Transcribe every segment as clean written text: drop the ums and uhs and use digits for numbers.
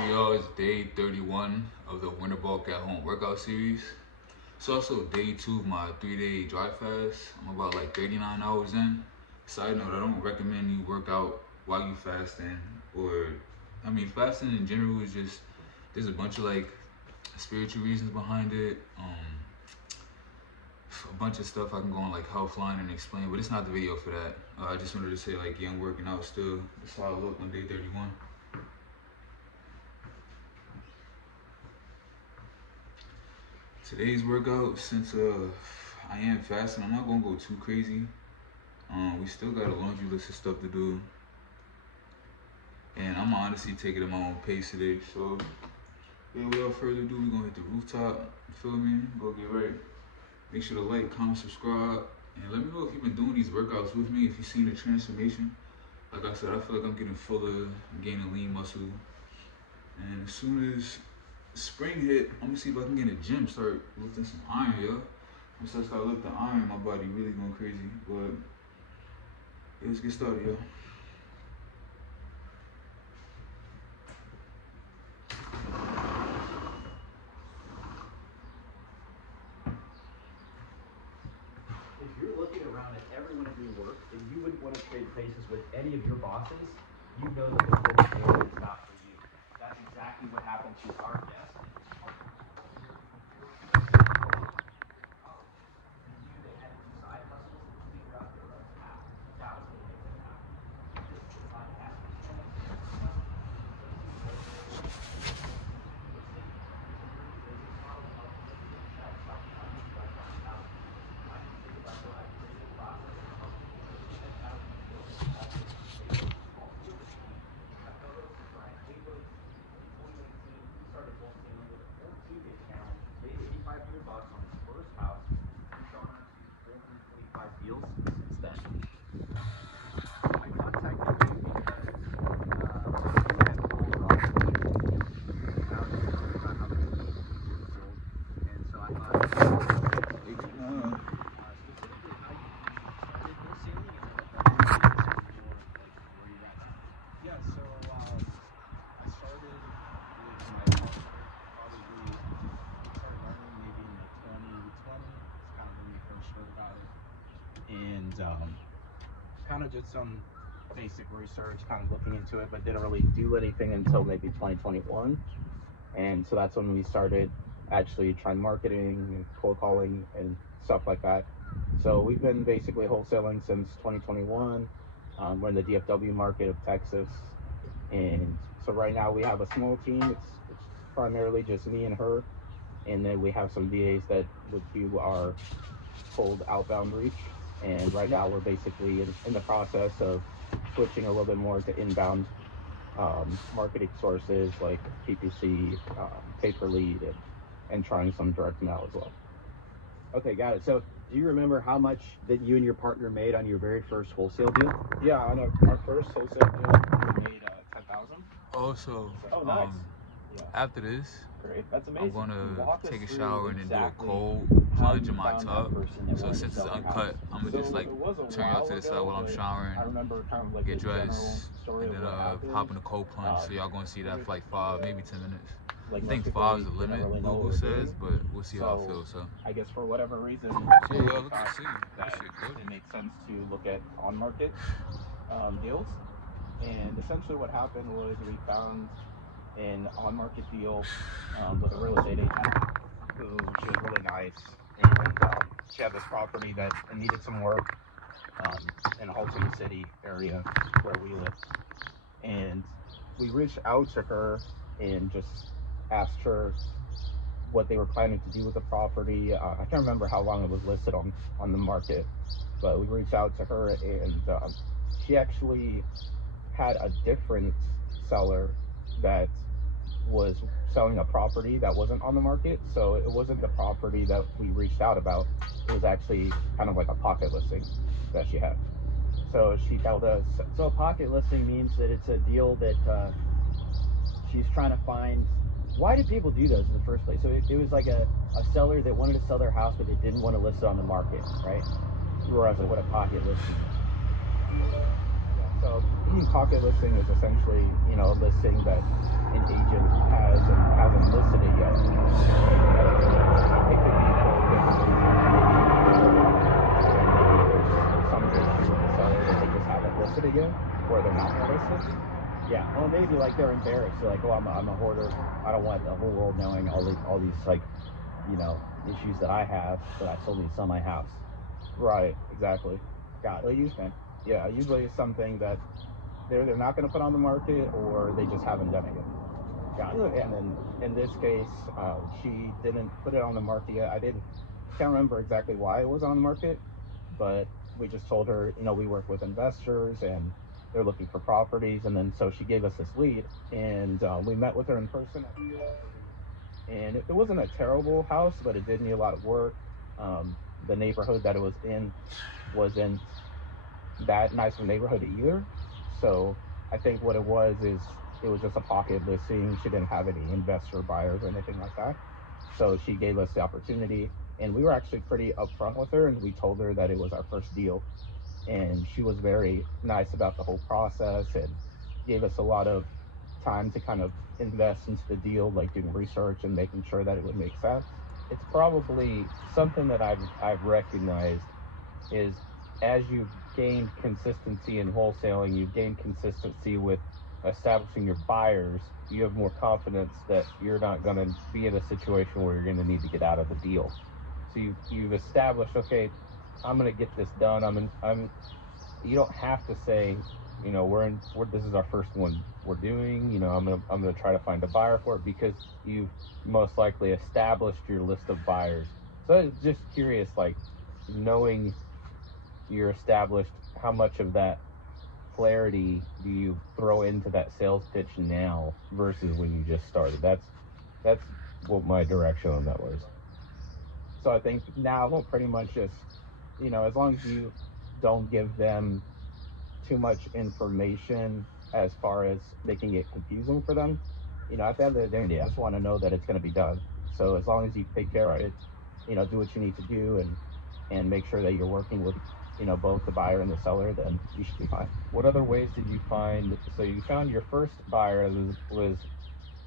for y'all is day 31 of the Winter Bulk at Home workout series. It's also day 2 of my 3-day dry fast. I'm about like 39 hours in. Side note, I don't recommend you work out while you fasting, fasting in general is just, there's a bunch of like spiritual reasons behind it. A bunch of stuff I can go on like Healthline and explain, but it's not the video for that. I just wanted to say like, yeah, I'm working out still. That's how I look on day 31. Today's workout, since I am fasting, I'm not gonna go too crazy. We still got a laundry list of stuff to do, and I'm honestly taking it at my own pace today. So yeah, without further ado, we're gonna hit the rooftop. You feel me? Go get ready. Make sure to like, comment, subscribe, and let me know if you've been doing these workouts with me, if you've seen the transformation. Like I said, I feel like I'm getting fuller, I'm gaining lean muscle. And as soon as spring hit, I'm gonna see if I can get in the gym, start lifting some iron, yo. Once I start lifting iron, my body really going crazy. But yeah, let's get started, yo. If you're looking around at everyone at your work and you wouldn't want to trade places with any of your bosses, you know that this whole thing is not for you. That's exactly what happened to our guest. Kind of did some basic research, kind of looking into it, but didn't really do anything until maybe 2021. And so that's when we started actually trying marketing and cold calling and stuff like that. So we've been basically wholesaling since 2021. We're in the DFW market of Texas. And so right now we have a small team. It's primarily just me and her. And then we have some VAs that would do our cold outbound reach. And right now we're basically in the process of switching a little bit more to inbound marketing sources like PPC, pay-per lead, and trying some direct mail as well. Okay, got it. So do you remember how much that you and your partner made on your very first wholesale deal? Yeah, on our first wholesale deal, we made 10,000. Also, oh, nice. After this, great. That's amazing. I'm gonna take a shower and then do a cold plunge in my tub. So since it's uncut, I'm gonna just like turn y'all to the side while I'm showering, get dressed, and then hop in the cold plunge. So y'all gonna see that for like 5, maybe 10 minutes. I think 5 is the limit, Google says, but we'll see how it feels. So I guess for whatever reason, yeah, look at that it makes sense to look at on-market deals. And essentially what happened was we found an on-market deal with a real estate agent who she was really nice, and she had this property that needed some work in Halton City area where we live. And we reached out to her and just asked her what they were planning to do with the property. I can't remember how long it was listed on the market, but we reached out to her, and she actually had a different seller that was selling a property that wasn't on the market. So it wasn't the property that we reached out about. It was actually kind of like a pocket listing that she had. So she told us. So a pocket listing means that it's a deal that she's trying to find. Why do people do those in the first place? So it was like a seller that wanted to sell their house, but they didn't want to list it on the market, right? Whereas what a pocket listing is. So pocket listing is essentially, a listing that an agent hasn't listed it yet. It could be for different reasons. Maybe there's some issue with the seller that they just haven't listed it yet, or they're not going to list it. Yeah, well, maybe like they're embarrassed. They're like, oh, I'm a hoarder. I don't want the whole world knowing all these like, you know, issues that I have, but I still need to sell my house. Right, exactly. Got Well, it. Okay. yeah, usually it's something that they're not going to put on the market, or they just haven't done it yet. Got it. And then in this case, she didn't put it on the market yet. Can't remember exactly why it was on the market, but we just told her, you know, we work with investors and they're looking for properties. And then so she gave us this lead, and we met with her in person at the property. And it wasn't a terrible house, but it did need a lot of work. The neighborhood that it was in wasn't that nice of a neighborhood either. So I think what it was is it was just a pocket listing. She didn't have any investor buyers or anything like that. So she gave us the opportunity, and we were actually pretty upfront with her, and we told her that it was our first deal. And she was very nice about the whole process and gave us a lot of time to kind of invest into the deal, like doing research and making sure that it would make sense. It's probably something that I've recognized is as you've gained consistency in wholesaling, you've gained consistency with establishing your buyers, you have more confidence that you're not going to be in a situation where you're going to need to get out of the deal. So you've established, okay, I'm going to get this done. You don't have to say, you know, this is our first one we're doing, you know, I'm going to try to find a buyer for it, because you've most likely established your list of buyers. So I'm just curious, like, knowing you're established, how much of that clarity do you throw into that sales pitch now versus when you just started? That's what my direction on that was. So I think now we'll pretty much just, you know, as long as you don't give them too much information as far as making it confusing for them, you know, at the end of the day, they just want to know that it's going to be done. So as long as you take care of it, you know, do what you need to do and make sure that you're working with, you know, both the buyer and the seller, then you should be fine. What other ways did you find? So you found your first buyer was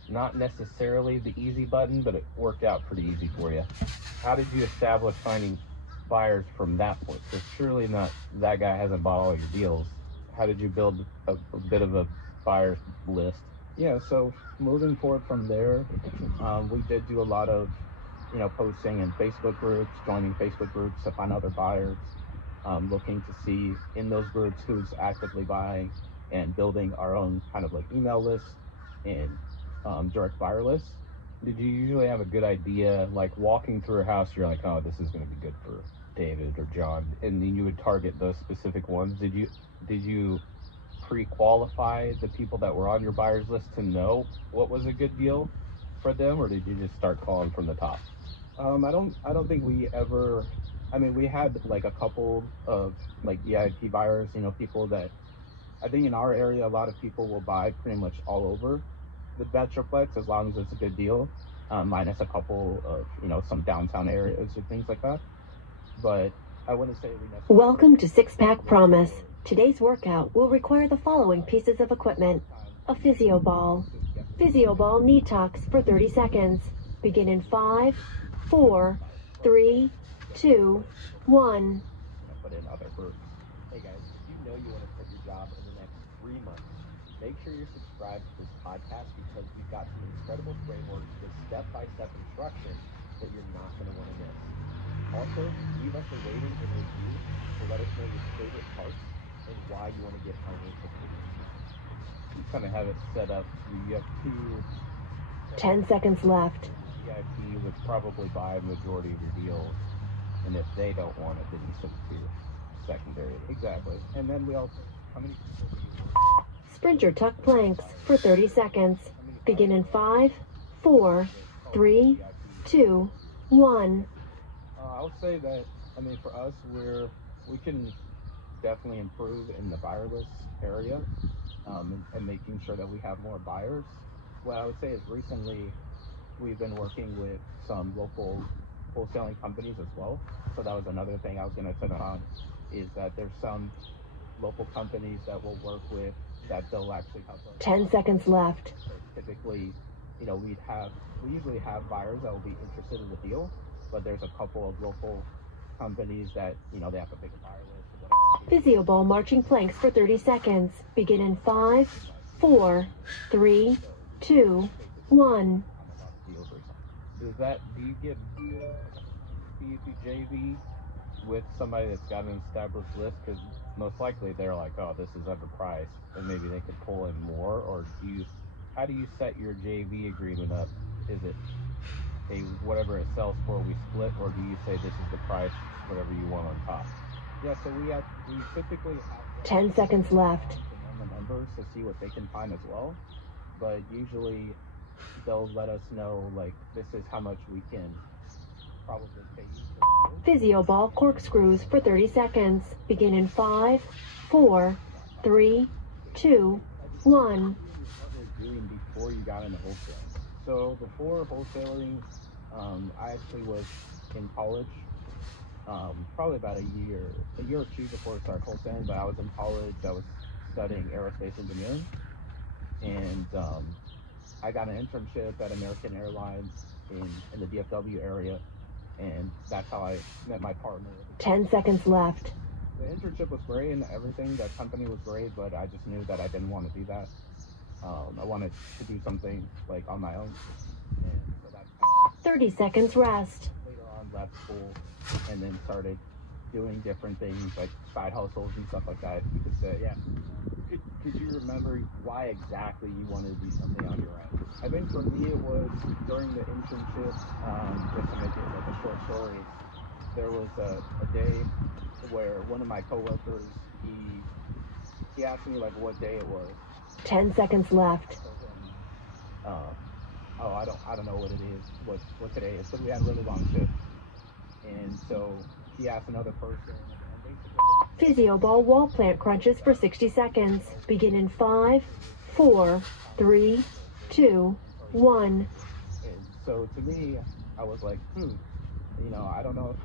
not necessarily the easy button, but it worked out pretty easy for you. How did you establish finding buyers from that point? Because surely not that guy hasn't bought all your deals. How did you build a bit of a buyer's list? Yeah, so moving forward from there, we did do a lot of, you know, posting in Facebook groups, joining Facebook groups to find other buyers, looking to see in those groups who's actively buying, and building our own kind of like email list and direct buyer list. Did you usually have a good idea, like walking through a house, you're like, oh, this is going to be good for David or John, and then you would target those specific ones? Did you pre-qualify the people that were on your buyers list to know what was a good deal for them, or did you just start calling from the top? I don't think we ever. I mean, we had like a couple of like VIP buyers, you know, people that I think in our area, a lot of people will buy pretty much all over the Metroplex as long as it's a good deal, minus a couple of, you know, some downtown areas or things like that. But I wouldn't say we necessarily. Welcome to Six Pack Promise. Today's workout will require the following pieces of equipment: a physio ball, Kneetox for 30 seconds. Begin in 5, 4, 3, 2, 1. Put in other groups. Hey guys, if you know you want to quit your job in the next 3 months, make sure you're subscribed to this podcast, because we've got some incredible frameworks with step-by-step instruction that you're not going to want to miss. Also, leave us a rating and review to let us know your favorite parts and why you want to get financial freedom. You kind of have it set up. You have 10 seconds left. VIP would probably buy a majority of your deals, and if they don't want it, then you send it to your secondary. Exactly. And then we also, how many people do you work with? Sprint your tuck planks for 30 seconds. Begin in 5, 4, 3, 2, 1. I'll say that, I mean, for us, we can definitely improve in the buyer list area, and making sure that we have more buyers. What I would say is recently we've been working with some local wholesaling companies as well. So that was another thing I was going to touch on, is that there's some local companies that we'll work with that they'll actually help us. 10 seconds left. typically, we usually have buyers that will be interested in the deal, but there's a couple of local companies that, they have to pick a buyer list or whatever. Physio ball marching planks for 30 seconds. Begin in 5, 4, 3, 2, 1. On a lot of deals or something. Do you get fee if you JV with somebody that's got an established list? Because most likely they're like, oh, this is underpriced, and maybe they could pull in more. Or how do you set your JV agreement up? Is it, hey, whatever it sells for, we split, or do you say this is the price, whatever you want on top? Yeah, so we typically have 10 seconds left. to run the numbers to see what they can find as well, but usually they'll let us know, like, this is how much we can probably pay you for the deal. Physio ball corkscrews for 30 seconds. Begin in 5, 4, 3, 2, 1. Doing before you got into wholesaling. So before wholesaling, I actually was in college, probably about a year or two before I started wholesaling. But I was in college. I was studying aerospace engineering, and I got an internship at American Airlines in the DFW area, and that's how I met my partner. 10 seconds left. The internship was great and everything. That company was great, but I just knew that I didn't want to do that. I wanted to do something like on my own, and so that's how 30 seconds rest. later on left school and then started doing different things like side hustles and stuff like that. You could say, yeah. Could you remember why exactly you wanted to do something on your own? I think for me it was during the internship. Just to make it like a short story, there was a day where one of my coworkers he asked me like what day it was. 10 seconds left. Oh, I don't know what it is, what today is, because we had a really long shift. And so he asked another person, and basically Physio ball wall plant crunches for 60 seconds. Begin in 5, 4, 3, 2, 1. And so to me, I was like, I don't know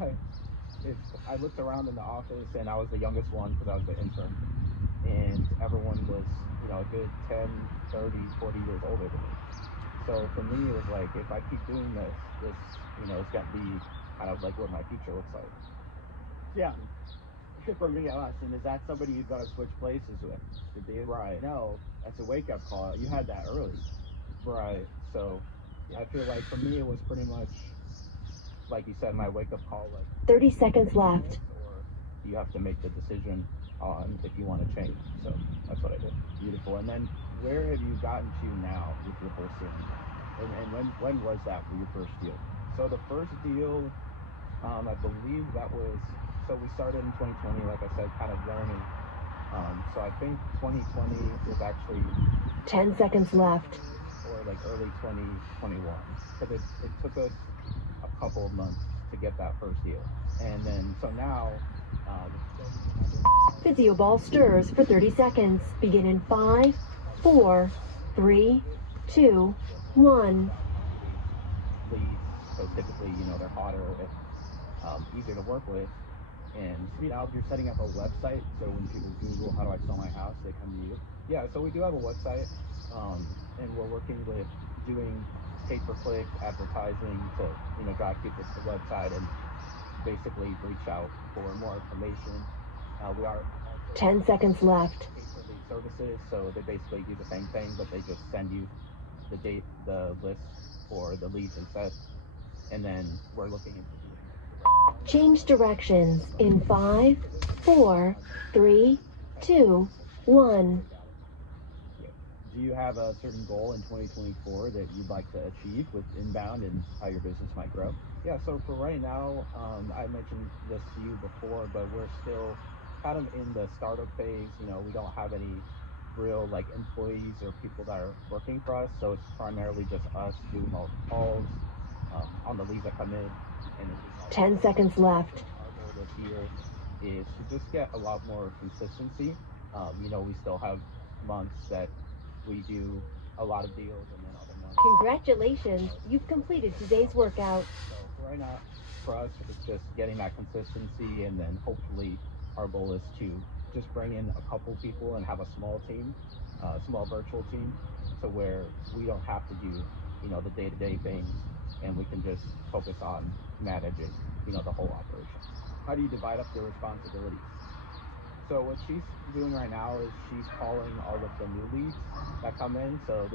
if I looked around in the office, and I was the youngest one because I was the intern, and everyone was, a good 10, 30, 40 years older than me. So for me, it was like, if I keep doing this, it's got to be kind of like what my future looks like. Yeah. For me, Austin, is that somebody you've got to switch places with? To be Right. No, that's a wake-up call. You had that early. Right. So I feel like for me, it was pretty much, like you said, my wake-up call, like 30 seconds left. or you have to make the decision on if you want to change. So that's what I did. Beautiful. And then where have you gotten to now with your wholesaling? And when was that for your first deal? So the first deal, I believe that was, so we started in 2020, like I said, kind of learning. So I think 2020 was actually 10 seconds left. or like early 2021, because it took us a couple of months to get that first deal. And then, so now, Physio ball stirs for 30 seconds. Begin in 5, 4, 3, 2, 1. leads, so typically, they're hotter, easier to work with. And yeah, so we do have a website, and we're working with doing pay-per-click advertising to, drive people to the website and basically reach out for more information. We are 10 seconds left. pay-per-lead services, so they basically do the same thing, but they just send you the list for the leads and sets, and then we're looking into doing like Change directions in 5, 4, 3, 2, 1. Do you have a certain goal in 2024 that you'd like to achieve with inbound and how your business might grow? Yeah, so for right now, I mentioned this to you before, but we're still kind of in the startup phase. We don't have any real like employees or people that are working for us, so it's primarily just us doing all the calls on the leads that come in. And 10 seconds left. our goal this year is to just get a lot more consistency. We still have months that we do a lot of deals, and then other months. Congratulations, you've completed today's workout. So for right now, for us, it's just getting that consistency, and then hopefully our goal is to just bring in a couple people and have a small team, small virtual team, to where we don't have to do, the day-to-day things, and we can just focus on managing, the whole operation. How do you divide up your responsibilities? So what she's doing right now is she's calling all of the new leads that come in. So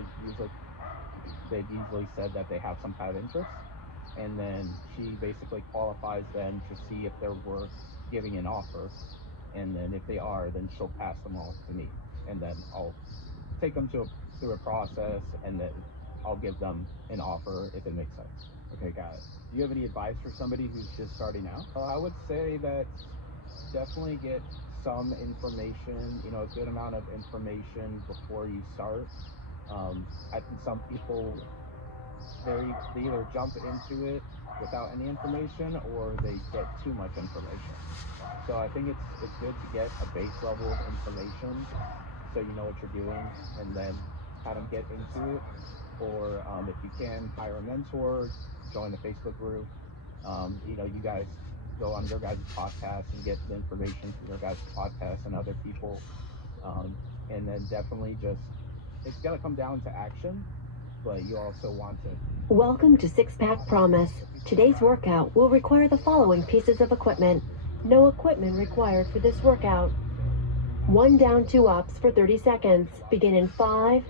they've usually said that they have some kind of interest, and then she basically qualifies them to see if they're worth giving an offer, and then if they are, then she'll pass them all to me, and then I'll take them through a process, and then I'll give them an offer if it makes sense. Okay, got it. Do you have any advice for somebody who's just starting out? I would say that definitely get some information, a good amount of information before you start. I think some people they either jump into it without any information, or they get too much information. So I think it's good to get a base level of information so you know what you're doing, and then kind of get into it. Or if you can, hire a mentor, join the Facebook group. You guys go on your guys' podcast and get the information from your guys' podcast and other people. And then definitely it's got to come down to action, but you also want to. Welcome to Six Pack Promise. Today's workout will require the following pieces of equipment. No equipment required for this workout. 1 down, 2 ups for 30 seconds. Begin in 5,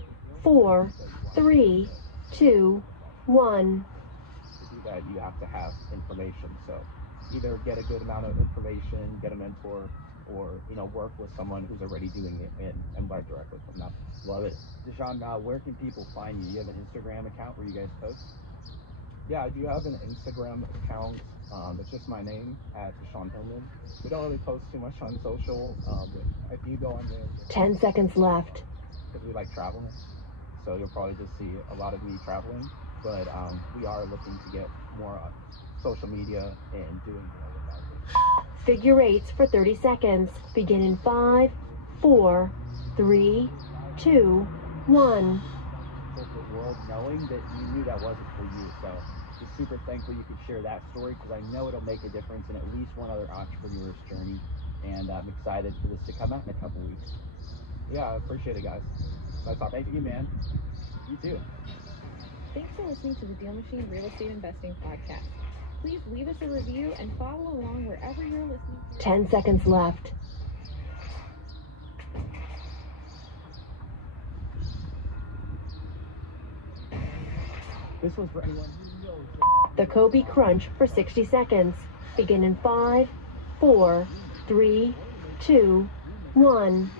4, 3, 2, 1. To do that, you have to have information. So either get a good amount of information, get a mentor, or work with someone who's already doing it and learn directly from them. Love it. Deshaun, where can people find you? You have an Instagram account where you guys post? Yeah, I do have an Instagram account. It's just my name, at Deshaun Hillman. We don't really post too much on social. If you go on there, 10 seconds left. because we like traveling, so you'll probably just see a lot of me traveling. But we are looking to get more on social media and doing more with our business. Figure eights for 30 seconds. Begin in 5, 4, 3, 2, 1. Corporate world, knowing that you knew that wasn't for you. So just super thankful you could share that story, because I know it'll make a difference in at least one other entrepreneur's journey. And I'm excited for this to come out in a couple weeks. Yeah, I appreciate it, guys. Nice talking. Thank you, man. You too. Thanks for listening to the Deal Machine Real Estate Investing Podcast. Please leave us a review and follow along wherever you're listening. 10 seconds left. This was for anyone who knows. The Kobe Crunch for 60 seconds. Begin in 5, 4, 3, 2, 1.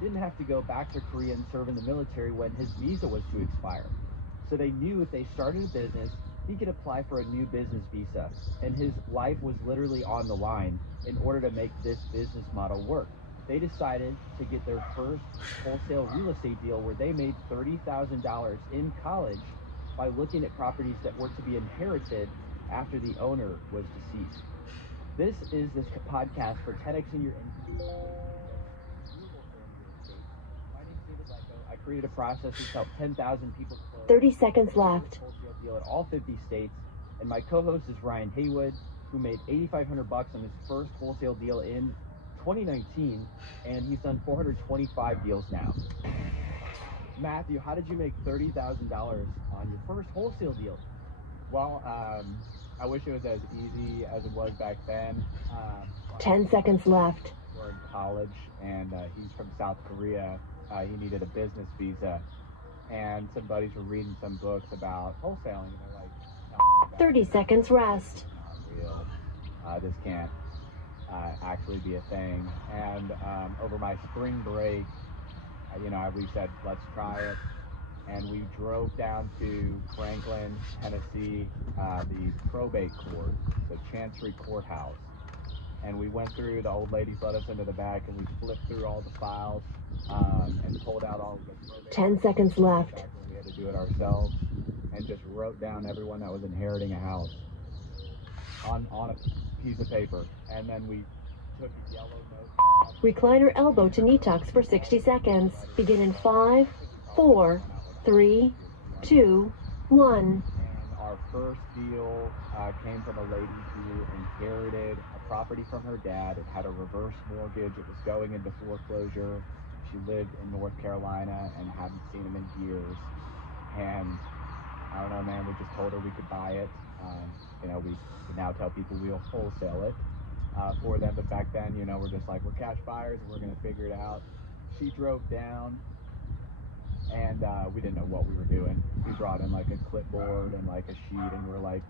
Didn't have to go back to Korea and serve in the military when his visa was to expire. So they knew if they started a business, he could apply for a new business visa. And his life was literally on the line in order to make this business model work. They decided to get their first wholesale real estate deal where they made $30,000 in college by looking at properties that were to be inherited after the owner was deceased. This is this podcast for 10xing your income. My name's David Lecco. I created a process that's helped 10,000 people close 30 seconds left. wholesale deal in all 50 states. And my co-host is Ryan Haywood, who made $8,500 on his first wholesale deal in 2019, and he's done 425 deals now. Matthew, how did you make $30,000 on your first wholesale deal? Well, I wish it was as easy as it was back then. 10 seconds left. We're in college, and he's from South Korea. He needed a business visa, and some buddies were reading some books about wholesaling, and they're like, telling me about 30 seconds rest. This is not real. This can't actually be a thing. And over my spring break, we said, let's try it. And we drove down to Franklin, Tennessee, the probate court, the Chancery Courthouse. And we went through, the old ladies let us into the back, and we flipped through all the files and pulled out all the probate. 10 seconds left. Back when we had to do it ourselves, and just wrote down everyone that was inheriting a house on a piece of paper. And then we took a yellow notepad. Recliner elbow to knee tucks for 60 seconds. Begin in 5, 4, 3, 2, 1. And our first deal came from a lady who inherited a property from her dad. It had a reverse mortgage. It was going into foreclosure. She she lived in North Carolina and hadn't seen him in years. And I don't know, man, we just told her we could buy it. You know, we now tell people we'll wholesale it for them. But back then, you know, we're just like, we're cash buyers and we're going to figure it out. She drove down and we didn't know what we were doing. We brought in like a clipboard and like a sheet and we're like,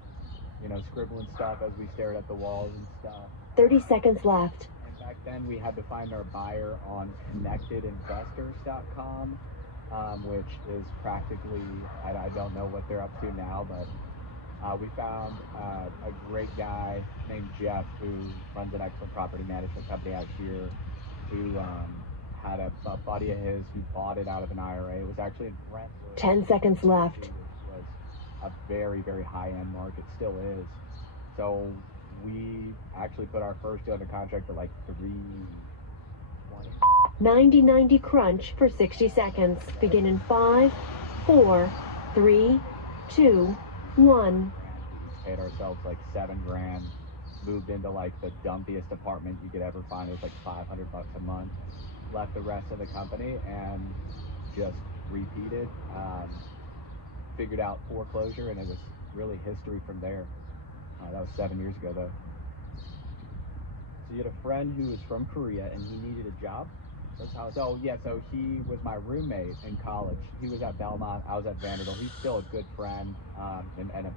you know, scribbling stuff as we stared at the walls and stuff. 30 seconds left. And back then we had to find our buyer on connectedinvestors.com, which is practically, I don't know what they're up to now, but we found a great guy named Jeff who runs an excellent property management company out here who had a buddy of his who bought it out of an IRA. It was actually in Brentwood. 10 seconds left. Which was a very, very high-end market, still is. So we actually put our first deal under contract at like 320. 90-90 crunch for 60 seconds. Begin in 5, 4, 3, 2, 1. We paid ourselves like $7,000. Moved into like the dumpiest apartment you could ever find. It was like $500 a month. Left the rest of the company and just repeated. Figured out foreclosure, and it was really history from there. That was 7 years ago, though. So you had a friend who was from Korea, and he needed a job? That's how. So yeah, so he was my roommate in college. He was at Belmont. I was at Vanderbilt. He's still a good friend and a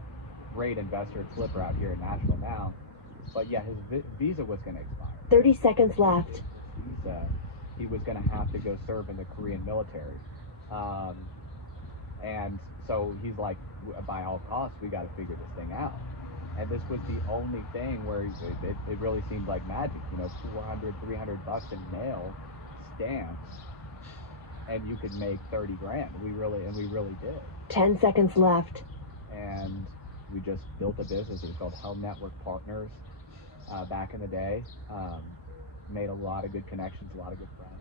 great investor flipper out here in Nashville now. But yeah, his visa was going to expire. 30 seconds left. Visa, he was going to have to go serve in the Korean military. And so he's like, by all costs, we got to figure this thing out. And this was the only thing where it really seemed like magic, you know, $400, $300 in mail stamps, and you could make 30 grand. We really did. 10 seconds left. And we just built a business. It was called Hell Network Partners back in the day. Made a lot of good connections, a lot of good friends.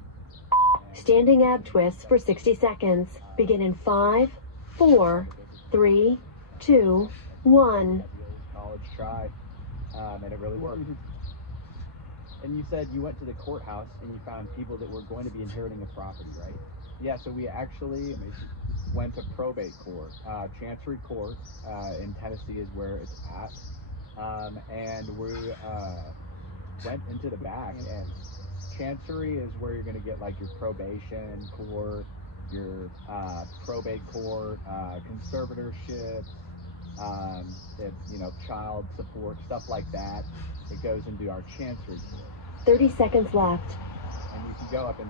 Standing ab twists for 60 seconds. Begin in 5, 4, 3, 2, 1. College try, and it really worked. And you said you went to the courthouse and you found people that were going to be inheriting the property, right? Yeah, so we actually went to probate court. Chancery Court in Tennessee is where it's at. And we went into the back, and Chancery is where you're going to get like your probation court, your probate court, conservatorships, you know, child support, stuff like that. It goes into our Chancery Court. 30 seconds left. And you can go up in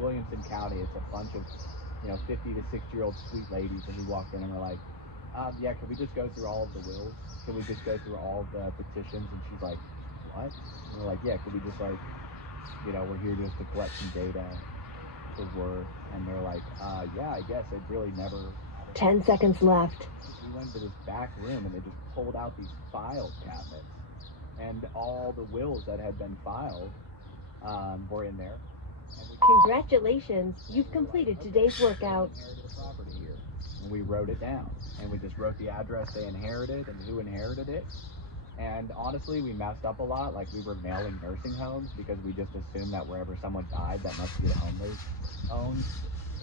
Williamson County. It's a bunch of, you know, 50 to 60-year-old sweet ladies. And we walked in and we're like, yeah, can we just go through all of the wills? Can we just go through all of the petitions? And she's like, what? And we're like, yeah, can we just like, you know, we're here just to collect some data for work. And they're like, yeah, I guess it really never. 10 seconds left. We went to this back room and they just pulled out these file cabinets. And all the wills that had been filed were in there. Congratulations, you've completed today's workout. Inherited a property here. And we wrote it down. And we just wrote the address they inherited and who inherited it. And honestly, we messed up a lot. Like, we were mailing nursing homes because we just assumed that wherever someone died, that must be the home they owned.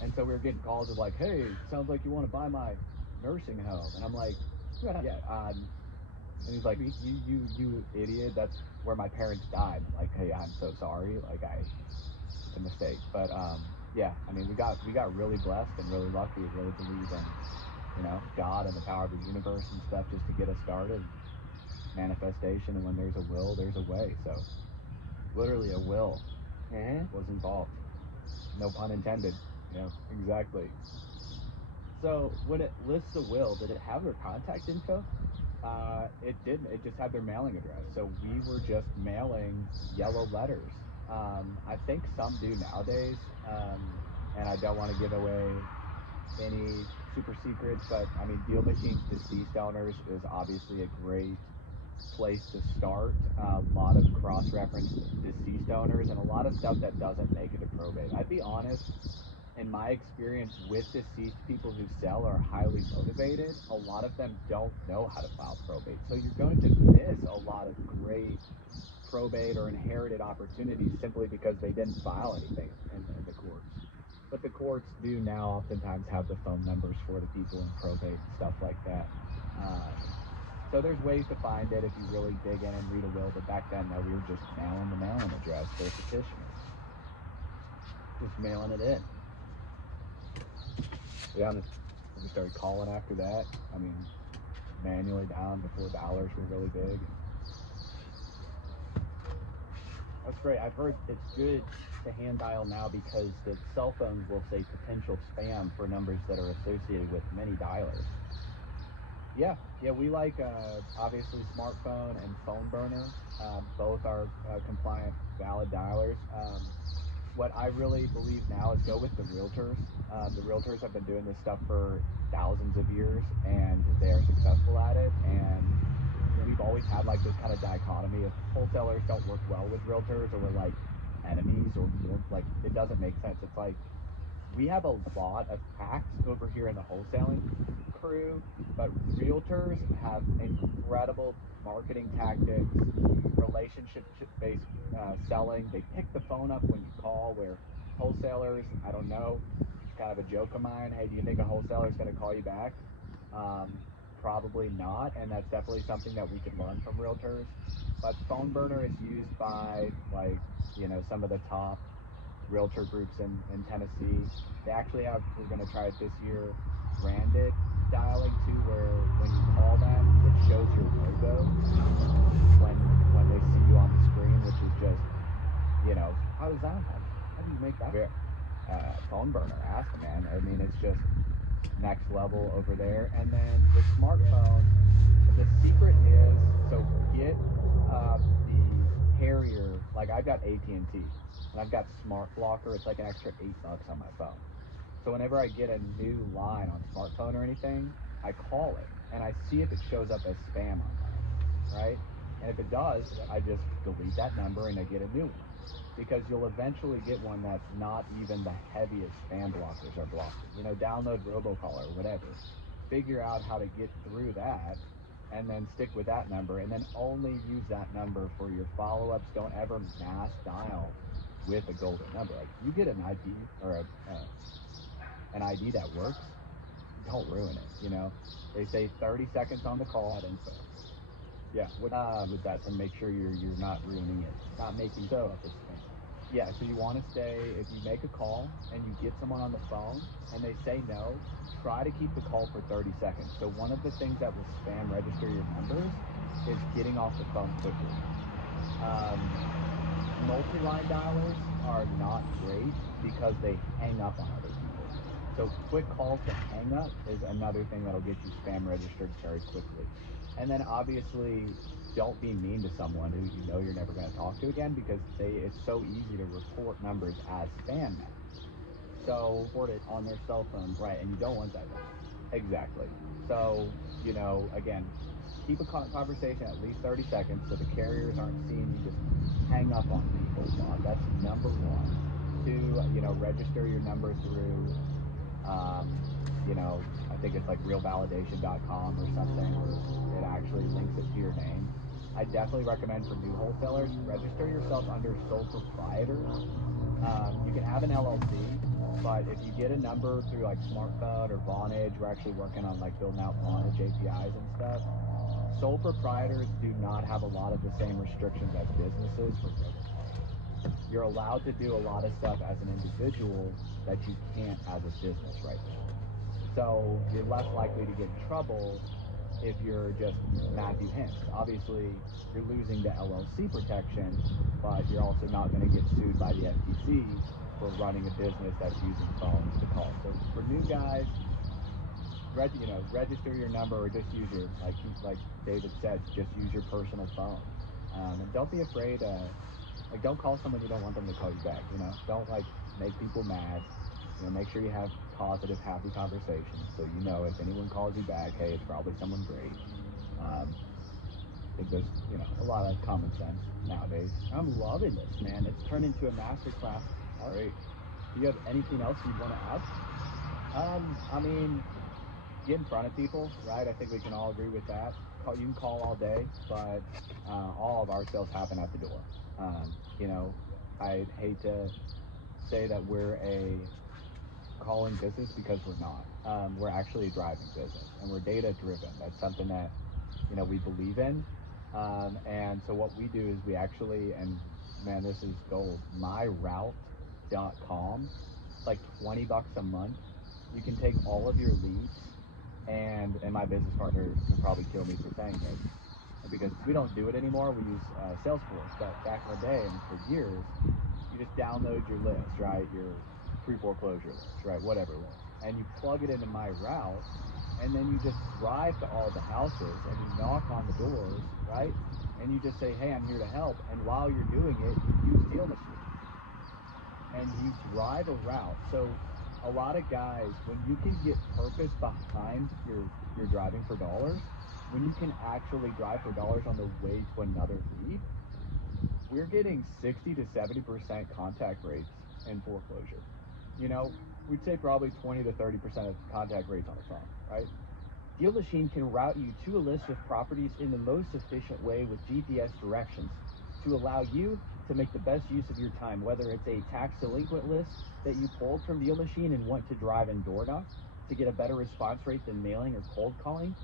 And so we were getting calls of like, hey, sounds like you want to buy my nursing home. And I'm like, yeah. And he's like, you idiot, that's where my parents died. I'm like, hey, I'm so sorry. Like, it's a mistake. But yeah, I mean, we got really blessed and really lucky. We really believe in, you know, God and the power of the universe and stuff just to get us started. Manifestation, and when there's a will, there's a way. So literally a will was involved. No pun intended. Yeah, exactly. So when it lists the will, did it have their contact info? It didn't. It just had their mailing address. So we were just mailing yellow letters. I think some do nowadays, and I don't want to give away any super secrets, but I mean, Deal Machine's deceased owners is obviously a great place to start. A lot of cross-reference deceased owners and a lot of stuff that doesn't make it to probate. I'd be honest, in my experience with deceased people who sell are highly motivated. A lot of them don't know how to file probate. So you're going to miss a lot of great probate or inherited opportunities simply because they didn't file anything in the courts. But the courts do now oftentimes have the phone numbers for the people in probate and stuff like that. So there's ways to find it if you really dig in and read a will. But back then, no, we were just mailing the mailing address for the petitioner. Just mailing it in. Yeah, and we started calling after that. I mean, manually down before dialers were really big. That's great. I've heard it's good to hand dial now because the cell phones will say potential spam for numbers that are associated with many dialers. Yeah, we like obviously smartphone and phone burner. Both are compliant, valid dialers. What I really believe now is go with the realtors. The realtors have been doing this stuff for thousands of years, and they are successful at it. And we've always had like this kind of dichotomy of wholesalers don't work well with realtors, or we're like enemies, or like it doesn't make sense. It's like we have a lot of hacks over here in the wholesaling crew, but realtors have incredible marketing tactics, relationship based selling. They pick the phone up when you call, where wholesalers, I don't know, it's kind of a joke of mine. Hey, do you think a wholesaler is going to call you back? Um, Probably not, and that's definitely something that we could learn from realtors. But phone burner is used by like some of the top realtor groups in Tennessee. They actually have, we're going to try it this year, branded dialing too, where when you call them, it shows your logo when they see you on the screen, which is just, how does that happen? How do you make that? Phone burner, ask them, man. I mean, it's just next level over there. And then the smartphone, the secret is, so get the carrier, like I've got AT&T and I've got Smart Blocker. It's like an extra $8 on my phone. So whenever I get a new line on smartphone or anything, I call it and I see if it shows up as spam on mine, right? And if it does, I just delete that number and I get a new one, because you'll eventually get one that's not even the heaviest spam blockers are blocking. Download robocall or whatever. Figure out how to get through that, and then stick with that number, and then only use that number for your follow-ups. Don't ever mass dial with a golden number. Like you get an IP or an ID that works, don't ruin it. They say 30 seconds on the call. That info. Yeah, with that to make sure you're not ruining it, not making so up as spam. Yeah, so you want to stay, if you make a call and you get someone on the phone and they say no, try to keep the call for 30 seconds. So one of the things that will spam register your numbers is getting off the phone quickly. Multi-line dialers are not great because they hang up on other people. So quick calls to hang up is another thing that'll get you spam registered very quickly. And then obviously don't be mean to someone who you know you're never going to talk to again, because it's so easy to report numbers as spam now. So report it on their cell phone, right? And you don't want that. Exactly. So again, keep a conversation at least 30 seconds so the carriers aren't seeing you just hang up on people. That's number one. Two, register your number through I think it's like realvalidation.com or something, where it actually links it to your name. I definitely recommend for new wholesalers, register yourself under sole proprietor. You can have an LLC, but if you get a number through like smartphone or Vonage, we're actually working on like building out Vonage APIs and stuff. Sole proprietors do not have a lot of the same restrictions as businesses for robocalls. You're allowed to do a lot of stuff as an individual that you can't as a business right now. So you're less likely to get in trouble if you're just Matthew Hens. Obviously, you're losing the LLC protection, but you're also not going to get sued by the FTC for running a business that's using phones to call. So for new guys, register your number, or just use your, like David said, just use your personal phone. And don't be afraid. Don't call someone you don't want them to call you back. Don't make people mad. Make sure you have positive, happy conversations, so if anyone calls you back, hey, it's probably someone great. I think there's a lot of common sense nowadays. I'm loving this, man. It's turned into a master class. All right. Do you have anything else you want to add? I mean, get in front of people, right? I think we can all agree with that. You can call all day, but all of our sales happen at the door. I hate to say that we're a calling business because we're not. We're actually driving business, and we're data driven. That's something that we believe in. And so what we do is we actually, and man, this is gold. myroute.com, like $20 a month. You can take all of your leads, and my business partner will probably kill me for saying this because we don't do it anymore. We use Salesforce, but back in the day and for years, you just download your list, right? Your pre-foreclosure list, right? Whatever list, and you plug it into my route, and then you just drive to all the houses and you knock on the doors, right? And you just say, hey, I'm here to help. And while you're doing it, you use Deal Machine and you drive a route. So a lot of guys, when you can get purpose behind your driving for dollars, when you can actually drive for dollars on the way to another lead, we're getting 60 to 70% contact rates in foreclosure. We'd say probably 20 to 30% of contact rates on the phone, right? Deal Machine can route you to a list of properties in the most efficient way with GPS directions to allow you to make the best use of your time, whether it's a tax delinquent list that you pulled from Deal Machine and want to drive and door knock to get a better response rate than mailing or cold calling,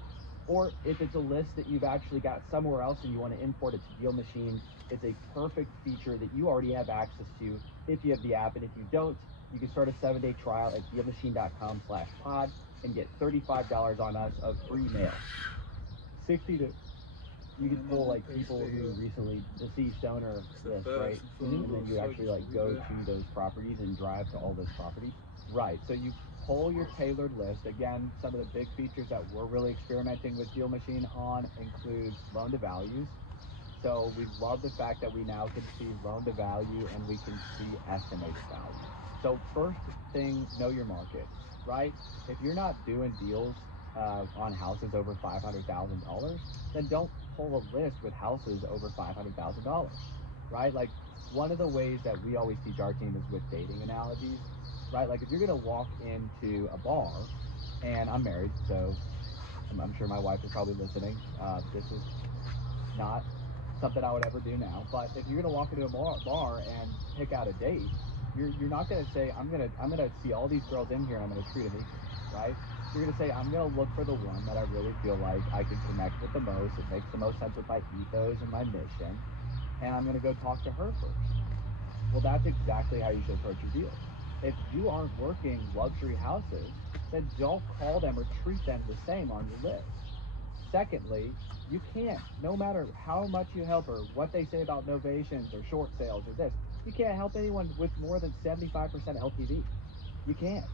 or if it's a list that you've actually got somewhere else and you want to import it to Deal Machine, it's a perfect feature that you already have access to if you have the app. And if you don't, you can start a 7-day trial at dealmachine.com/pod and get $35 on us of free mail. 60 to you can pull like people who recently deceased owner list, right? And then you actually like go to those properties and drive to all those properties. Right. So you pull your tailored list. Again, some of the big features that we're really experimenting with Deal Machine on includes loan to values. So we love the fact that we now can see loan to value and we can see estimated value. So first thing, know your market, right? If you're not doing deals on houses over $500,000, then don't pull a list with houses over $500,000, right? Like one of the ways that we always teach our team is with dating analogies, right? Like if you're gonna walk into a bar, and I'm married, so I'm sure my wife is probably listening. This is not something I would ever do now, but if you're gonna walk into a bar and pick out a date, you're not gonna say I'm gonna see all these girls in here and I'm gonna treat them equally, right? You're gonna say I'm gonna look for the one that I really feel like I can connect with the most. It makes the most sense with my ethos and my mission, and I'm gonna go talk to her first. Well, that's exactly how you should approach your deals. If you aren't working luxury houses, then don't call them or treat them the same on your list. Secondly, you can't, no matter how much you help or what they say about novations or short sales or this, you can't help anyone with more than 75% LTV. You can't,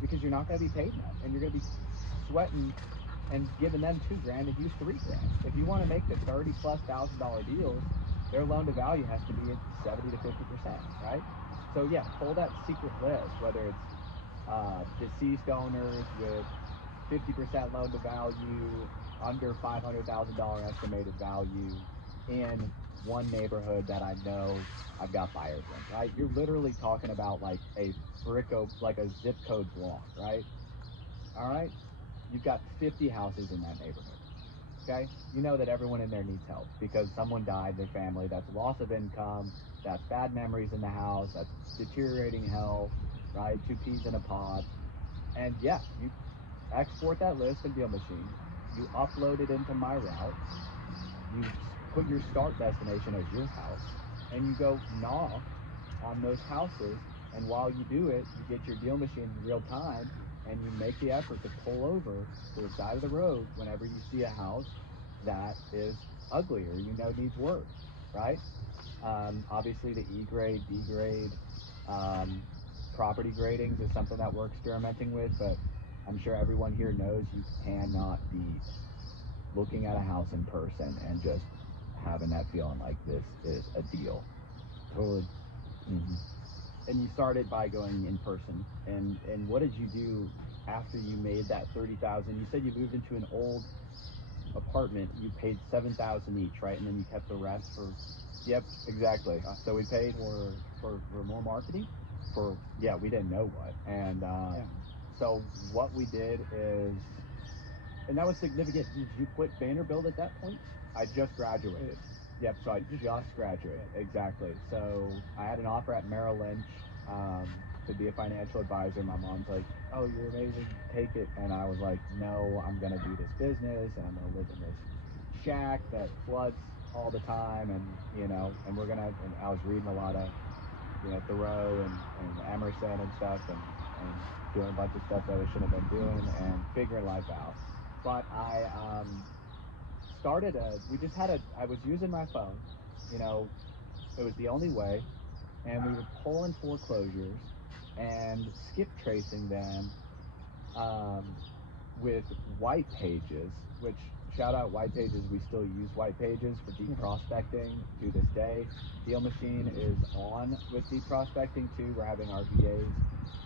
because you're not going to be paid enough, and you're going to be sweating and giving them $2,000 and you $3,000. If you want to make the $30,000+ deals, their loan to value has to be at 70 to 50%, right? So yeah, pull that secret list, whether it's deceased owners with 50% loan to value, under $500,000 estimated value in one neighborhood that I know I've got buyers in, right? You're literally talking about like a like a zip code block, right? All right. You've got 50 houses in that neighborhood. Okay. You know that everyone in there needs help because someone died, their family, that's loss of income, that's bad memories in the house, that's deteriorating health, right? Two peas in a pod. And yeah, you export that list in Deal Machine, you upload it into my route, you put your start destination as your house, and you go knock on those houses. And while you do it, you get your Deal Machine in real time, and you make the effort to pull over to the side of the road whenever you see a house that is ugly or needs work, right? Obviously, the E grade, D grade, property gradings is something that we're experimenting with, but I'm sure everyone here knows you cannot beat looking at a house in person and just having that feeling like this is a deal. Totally. Mm-hmm. And you started by going in person. And what did you do after you made that 30,000? You said you moved into an old apartment. You paid 7,000 each, right? And then you kept the rest for. Yep, exactly. So we paid for more marketing. We didn't know what. And so what we did is, and that was significant. Did you quit Vanderbilt at that point? I just graduated. Yep, so I just graduated. Exactly. So I had an offer at Merrill Lynch. to be a financial advisor. My mom's like, "Oh, you're amazing, take it." And I was like, "No, I'm gonna do this business, and I'm gonna live in this shack that floods all the time, and and we're gonna." And I was reading a lot of Thoreau and Emerson and stuff, and doing a bunch of stuff that I shouldn't have been doing, and figuring life out. But I started we just had I was using my phone, you know, it was the only way, and we were pulling foreclosures and skip tracing them um, with white pages, which shout out white pages. We still use white pages for deep prospecting to this day. Deal Machine is on with deep prospecting too. We're having our VAs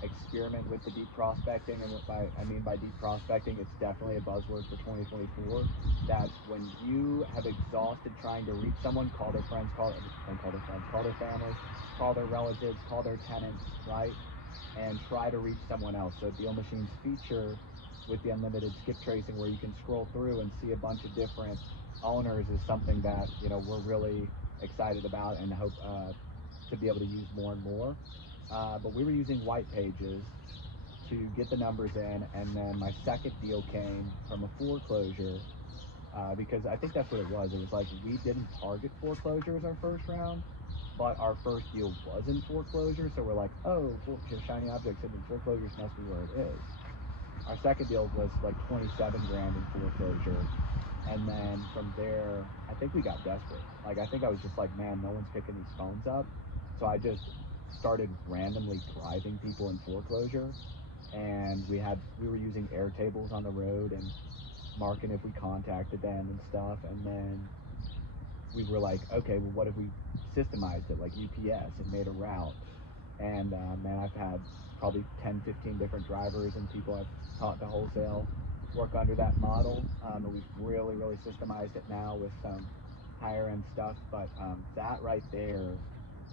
experiment with the deep prospecting, and I mean by deep prospecting, it's definitely a buzzword for 2024. That's when you have exhausted trying to reach someone, call their friends, call their family, call their relatives, call their tenants, right? And try to reach someone else. So Deal Machine's feature with the unlimited skip tracing, where you can scroll through and see a bunch of different owners, is something that we're really excited about and hope to be able to use more and more. But we were using white pages to get the numbers in, and then my second deal came from a foreclosure, because I think that's what it was. It was like we didn't target foreclosure as our first round, but our first deal was in foreclosure, so we're like, oh, just shiny objects in foreclosures must be where it is. Our second deal was like 27 grand in foreclosure, and then from there, I think we got desperate. Like, I think I was just like, man, no one's picking these phones up, so I just started randomly driving people in foreclosure, and we were using Airtables on the road and marking if we contacted them and stuff, and then we were like, okay, well, what if we systemized it like UPS and made a route? And man, I've had probably 10, 15 different drivers and people I've taught to wholesale work under that model. And we've really, really systemized it now with some higher end stuff. But that right there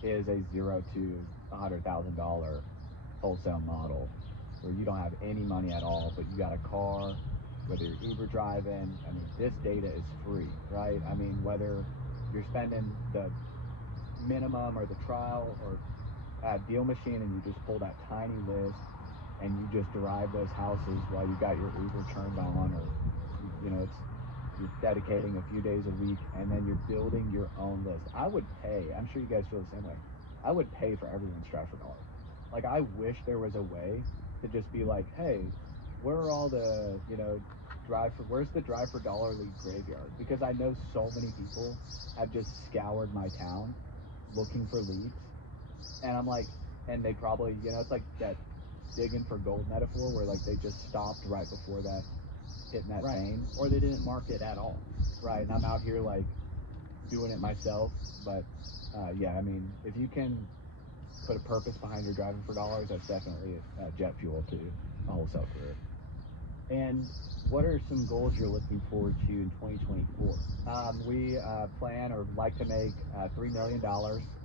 is a $0 to $100,000 wholesale model where you don't have any money at all, but you got a car, whether you're Uber driving. I mean, this data is free, right? I mean, whether you're spending the minimum or the trial or Deal Machine, and you just pull that tiny list and you just derive those houses while you got your Uber turned on, or you're dedicating a few days a week, and then you're building your own list. I would pay, I'm sure you guys feel the same way, I would pay for everyone's drive for dollar. Like, I wish there was a way to just be like, hey, where are all the where's the drive for dollar lead graveyard? Because I know so many people have just scoured my town looking for leads, and I'm like, and they probably, it's like that digging for gold metaphor where like they just stopped right before that hitting that vein, or they didn't mark it at all. right? And I'm out here like doing it myself. But yeah, I mean, if you can put a purpose behind your driving for dollars, that's definitely jet fuel to a wholesale career. And what are some goals you're looking forward to in 2024? We plan or like to make $3 million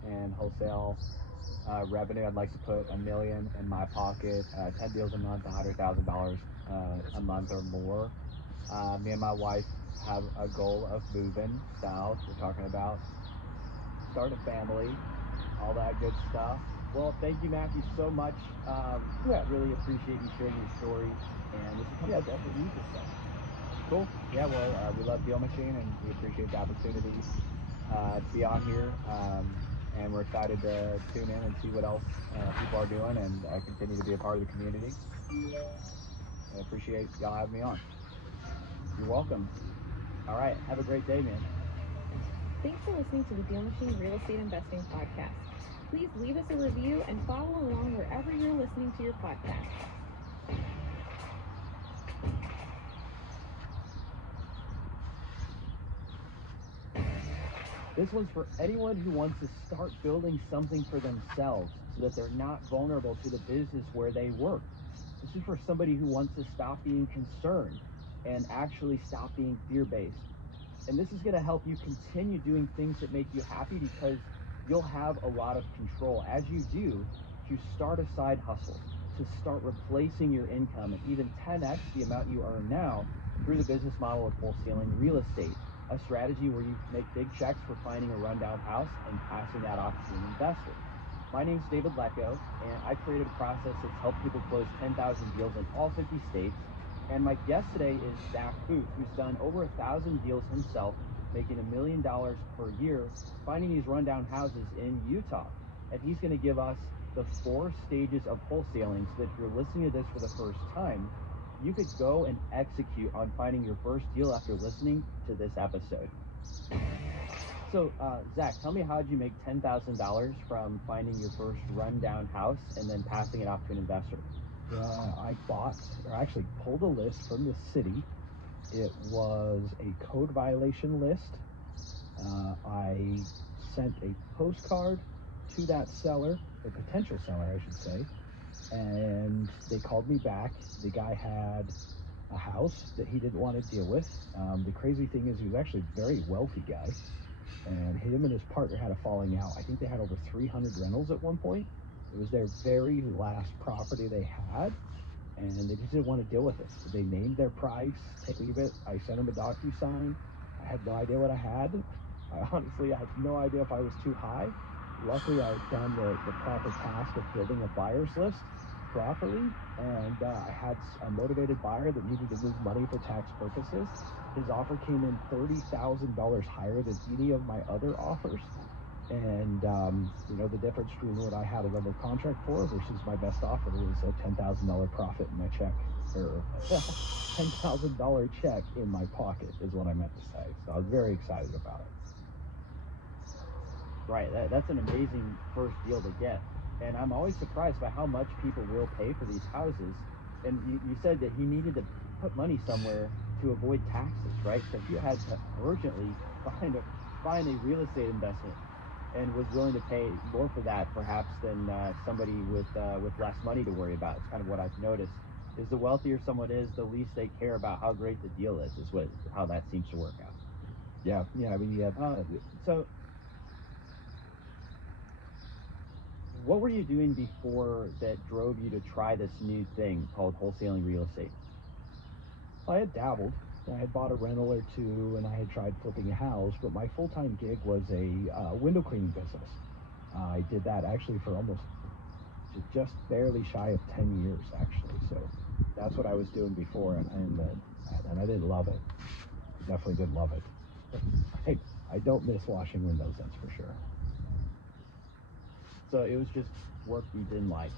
in wholesale revenue. I'd like to put $1 million in my pocket, 10 deals a month, $100,000 a month or more. Me and my wife have a goal of moving south. We're talking about starting a family, all that good stuff. Well, thank you, Matthew, so much. Yeah. Really appreciate you sharing your story, and this is coming up definitely. to use this stuff. Cool. Yeah, well, we love Deal Machine, and we appreciate the opportunity to be on here. And we're excited to tune in and see what else people are doing, and continue to be a part of the community. I appreciate y'all having me on. You're welcome. All right. Have a great day, man. Thanks for listening to the Deal Machine Real Estate Investing Podcast. Please leave us a review and follow along wherever you're listening to your podcast. This one's for anyone who wants to start building something for themselves so that they're not vulnerable to the business where they work. This is for somebody who wants to stop being concerned and actually stop being fear-based. And this is going to help you continue doing things that make you happy, because you'll have a lot of control as you do to start a side hustle, to start replacing your income and even 10x the amount you earn now through the business model of wholesaling real estate, a strategy where you make big checks for finding a rundown house and passing that off to an investor. My name's David Lecco, and I created a process that's helped people close 10,000 deals in all 50 states. And my guest today is Zach Booth, who's done over 1,000 deals himself, making $1 million per year, finding these rundown houses in Utah. And he's going to give us the 4 stages of wholesaling so that if you're listening to this for the first time, you could go and execute on finding your first deal after listening to this episode. So, Zach, tell me, how did you make $10,000 from finding your first rundown house and then passing it off to an investor? I bought, or actually pulled a list from the city. It was a code violation list. I sent a postcard to that seller, or potential seller, I should say, and they called me back. The guy had a house that he didn't want to deal with. The crazy thing is, he was actually a very wealthy guy, and him and his partner had a falling out. I think they had over 300 rentals at one point. It was their very last property they had, and they just didn't want to deal with it. They named their price, take leave it. I sent them a DocuSign. I had no idea what I had. I honestly had no idea if I was too high. Luckily, I had done the proper task of building a buyer's list properly, and I had a motivated buyer that needed to move money for tax purposes. His offer came in $30,000 higher than any of my other offers. And, the difference between what I had it under contract for versus my best offer was a $10,000 profit in my check, or $10,000 check in my pocket is what I meant to say. So I was very excited about it. Right, that's an amazing first deal to get. And I'm always surprised by how much people will pay for these houses. And you said that you needed to put money somewhere to avoid taxes, right? So you had to urgently find a real estate investment and was willing to pay more for that perhaps than somebody with less money to worry about. It's kind of what I've noticed. Is the wealthier someone is, the least they care about how great the deal is how that seems to work out. Yeah. I mean, yeah. So what were you doing before that drove you to try this new thing called wholesaling real estate? I had dabbled. I had bought a rental or two, and I had tried flipping a house, but my full-time gig was a window cleaning business. I did that actually for almost just barely shy of 10 years, actually. So that's what I was doing before, and I didn't love it. I definitely didn't love it. I don't miss washing windows, that's for sure. So it was just work you didn't like.